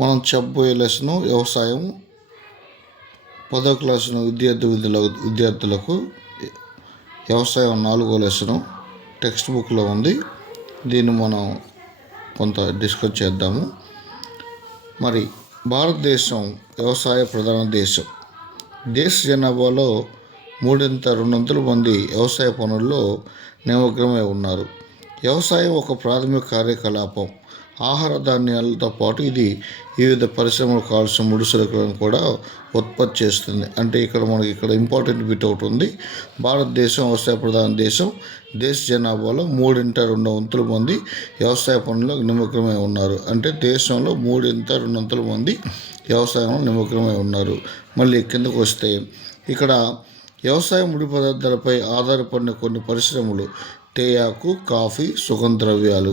మనం చెప్పబోయే లెసను వ్యవసాయం 10వ క్లాసు విద్యార్థులకు వ్యవసాయం 4వ లెసను టెక్స్ట్ బుక్లో ఉంది. దీన్ని మనం కొంత డిస్కస్ చేద్దాము. మరి భారతదేశం వ్యవసాయ ప్రధాన దేశం. దేశ జనాభాలో 3/2 మంది వ్యవసాయ పనుల్లో నిమగ్నమై ఉన్నారు. వ్యవసాయం ఒక ప్రాథమిక కార్యకలాపం. ఆహార ధాన్యాలతో పాటు ఇది వివిధ పరిశ్రమలకు కావాల్సిన ముడి సరుకులను కూడా ఉత్పత్తి చేస్తుంది. అంటే మనకి ఇంపార్టెంట్ బిట్ ఒకటి ఉంది. భారతదేశం వ్యవసాయ ప్రధాన దేశం. దేశ జనాభాలో 3/2 మంది వ్యవసాయ పనుల్లో నిమగ్నమై ఉన్నారు. అంటే దేశంలో 3/2 మంది వ్యవసాయంలో నిమగ్నమై ఉన్నారు. మళ్ళీ కిందకు వస్తే ఇక్కడ వ్యవసాయ ముడి పదార్థాలపై ఆధారపడిన కొన్ని పరిశ్రమలు తేయాకు, కాఫీ, సుగంధ ద్రవ్యాలు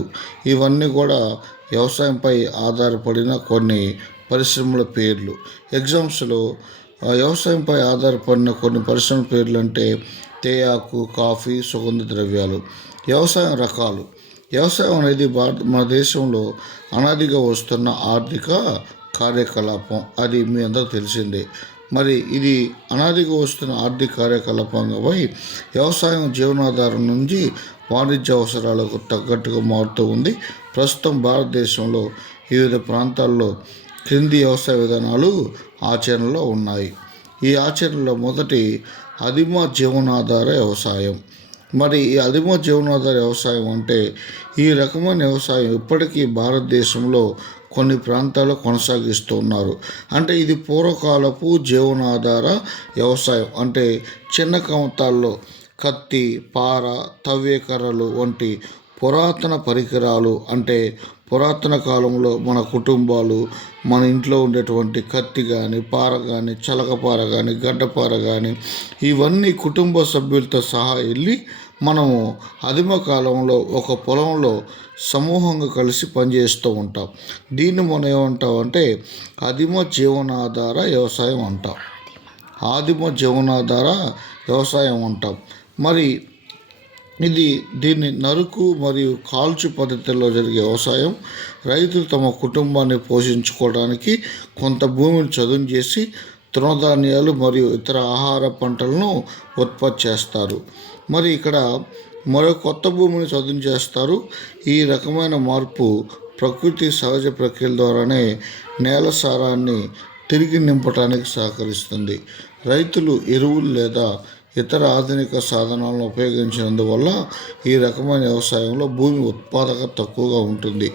ఇవన్నీ కూడా వ్యవసాయంపై ఆధారపడిన కొన్ని పరిశ్రమల పేర్లు. ఎగ్జామ్స్లో వ్యవసాయంపై ఆధారపడిన కొన్ని పరిశ్రమల పేర్లు అంటే తేయాకు, కాఫీ, సుగంధ ద్రవ్యాలు. వ్యవసాయం రకాలు. వ్యవసాయం అనేది మన దేశంలో అనాదిగా వస్తున్న ఆర్థిక కార్యకలాపం. అది మీ అందరూ తెలిసిందే. మరి ఇది అనాదిగా వస్తున్న ఆర్థిక కార్యకలాపంపై వ్యవసాయం జీవనాధారం నుంచి వాణిజ్య అవసరాలకు తగ్గట్టుగా మారుతూ ఉంది. ప్రస్తుతం భారతదేశంలో వివిధ ప్రాంతాల్లో క్రింది వ్యవసాయ విధానాలు ఆచరణలో ఉన్నాయి. ఈ ఆచరణలో మొదటి ఆదిమ జీవనాధార వ్యవసాయం. మరి ఈ ఆదిమ జీవనాధార వ్యవసాయం అంటే ఈ రకమైన వ్యవసాయం ఇప్పటికీ భారతదేశంలో కొన్ని ప్రాంతాల్లో కొనసాగిస్తూ ఉన్నారు. అంటే ఇది పూర్వకాలపు జీవనాధార వ్యవసాయం. అంటే చిన్న కమతాల్లో కత్తి, పార, తవ్వేకర్రలు వంటి పురాతన పరికరాలు. అంటే పురాతన కాలంలో మన కుటుంబాలు మన ఇంట్లో ఉండేటువంటి కత్తి కానీ, పార కానీ, చలకపార కానీ, గడ్డపార కానీ ఇవన్నీ కుటుంబ సభ్యులతో సహా వెళ్ళి మనము ఆదిమ కాలంలో ఒక పొలంలో సమూహంగా కలిసి పనిచేస్తూ ఉంటాం. దీన్ని మనం ఏమంటాం అంటే ఆదిమ జీవనాధార వ్యవసాయం అంటాం. ఆదిమ జీవనాధార వ్యవసాయం అంటాం. మరి దీన్ని నరుకు మరియు కాల్చు పద్ధతుల్లో జరిగే వ్యవసాయం. రైతులు తమ కుటుంబాన్ని పోషించుకోవడానికి కొంత భూమిని చదును చేసి తృణధాన్యాలు మరియు ఇతర ఆహార పంటలను ఉత్పత్తి చేస్తారు. మరి ఇక్కడ మరో కొత్త భూమిని చదును చేస్తారు. ఈ రకమైన మార్పు ప్రకృతి సహజ ప్రక్రియల ద్వారానే నేల సారాన్ని తిరిగి నింపడానికి సహకరిస్తుంది. రైతులు ఎరువులు లేదా ఇతర ఆధునిక సాధనాలను ఉపయోగించినందువల్ల ఈ రకమైన వ్యవసాయంలో భూమి ఉత్పాదకత తక్కువగా ఉంటుంది.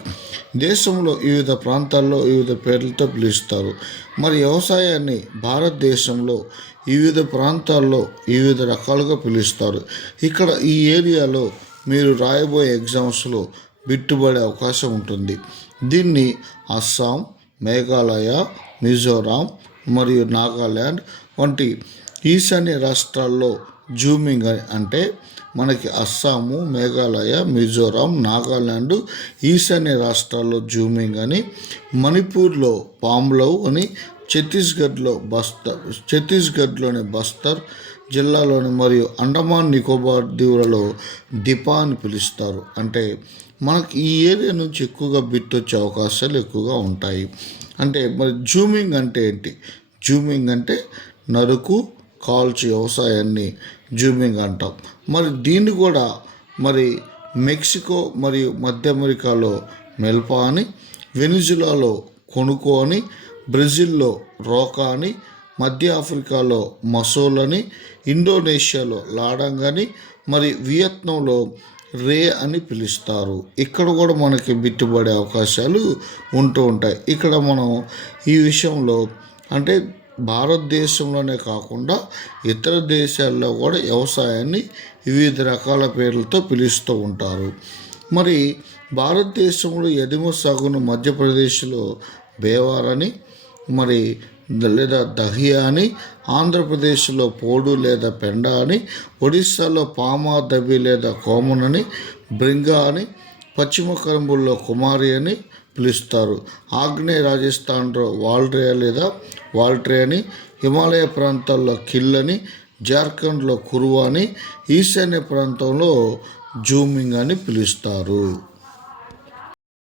దేశంలో వివిధ ప్రాంతాల్లో వివిధ పేర్లతో పిలుస్తారు. మరి వ్యవసాయాన్ని భారతదేశంలో వివిధ ప్రాంతాల్లో వివిధ రకాలుగా పిలుస్తారు. ఇక్కడ ఈ ఏరియాలో మీరు రాయబోయే ఎగ్జామ్స్లో బిట్టుబడే అవకాశం ఉంటుంది. దీన్ని అస్సాం, మేఘాలయ, మిజోరాం మరియు నాగాల్యాండ్ వంటి ఈశాన్య రాష్ట్రాల్లో జూమింగ్ అంటే మనకి అస్సాము, మేఘాలయ, మిజోరాం, నాగాల్యాండ్ ఈశాన్య రాష్ట్రాల్లో జూమింగ్ అని, మణిపూర్లో పామ్లవ్ అని, ఛత్తీస్గఢ్లోని బస్తర్ జిల్లాలోని మరియు అండమాన్ నికోబార్ దీవులలో దిపా అని పిలుస్తారు. అంటే మనకి ఈ ఏరియా నుంచి ఎక్కువగా బిట్ వచ్చే అవకాశాలు ఎక్కువగా ఉంటాయి. అంటే మరి జూమింగ్ అంటే ఏంటి? జూమింగ్ అంటే నరుకు కాల్చి వ్యవసాయాన్ని జూమింగ్ అంటాం. మరి దీన్ని కూడా మరి మెక్సికో మరియు మధ్య అమెరికాలో మెల్పా అని, వెనిజులాలో కొనుకో అని, బ్రెజిల్లో రోకా అని, మధ్య ఆఫ్రికాలో మసోల్ అని, ఇండోనేషియాలో లాడంగ్ అని, మరి వియత్నంలో రే అని పిలుస్తారు. ఇక్కడ కూడా మనకి బిట్టుబడే అవకాశాలు ఉంటూ ఉంటాయి. ఇక్కడ మనం ఈ విషయంలో అంటే భారతదేశంలోనే కాకుండా ఇతర దేశాల్లో కూడా వ్యవసాయాన్ని వివిధ రకాల పేర్లతో పిలుస్తూ ఉంటారు. మరి భారతదేశంలో ఎదిమ సాగును మధ్యప్రదేశ్లో బేవార్ అని, మరి లేదా దహియా అని, ఆంధ్రప్రదేశ్లో పోడు లేదా పెండ అని, ఒడిస్సాలో పామా దబి లేదా కోమన్ అని, బ్రింగా అని, పశ్చిమ కరంబుల్లో కుమారి అని పిలుస్తారు. ఆగ్నేయ రాజస్థాన్లో వాల్రే లేదా వాల్ట్రే అని, హిమాలయ ప్రాంతాల్లో కిల్ అని, జార్ఖండ్లో కురువా అని, ఈశాన్య ప్రాంతంలో జూమింగ్ అని పిలుస్తారు.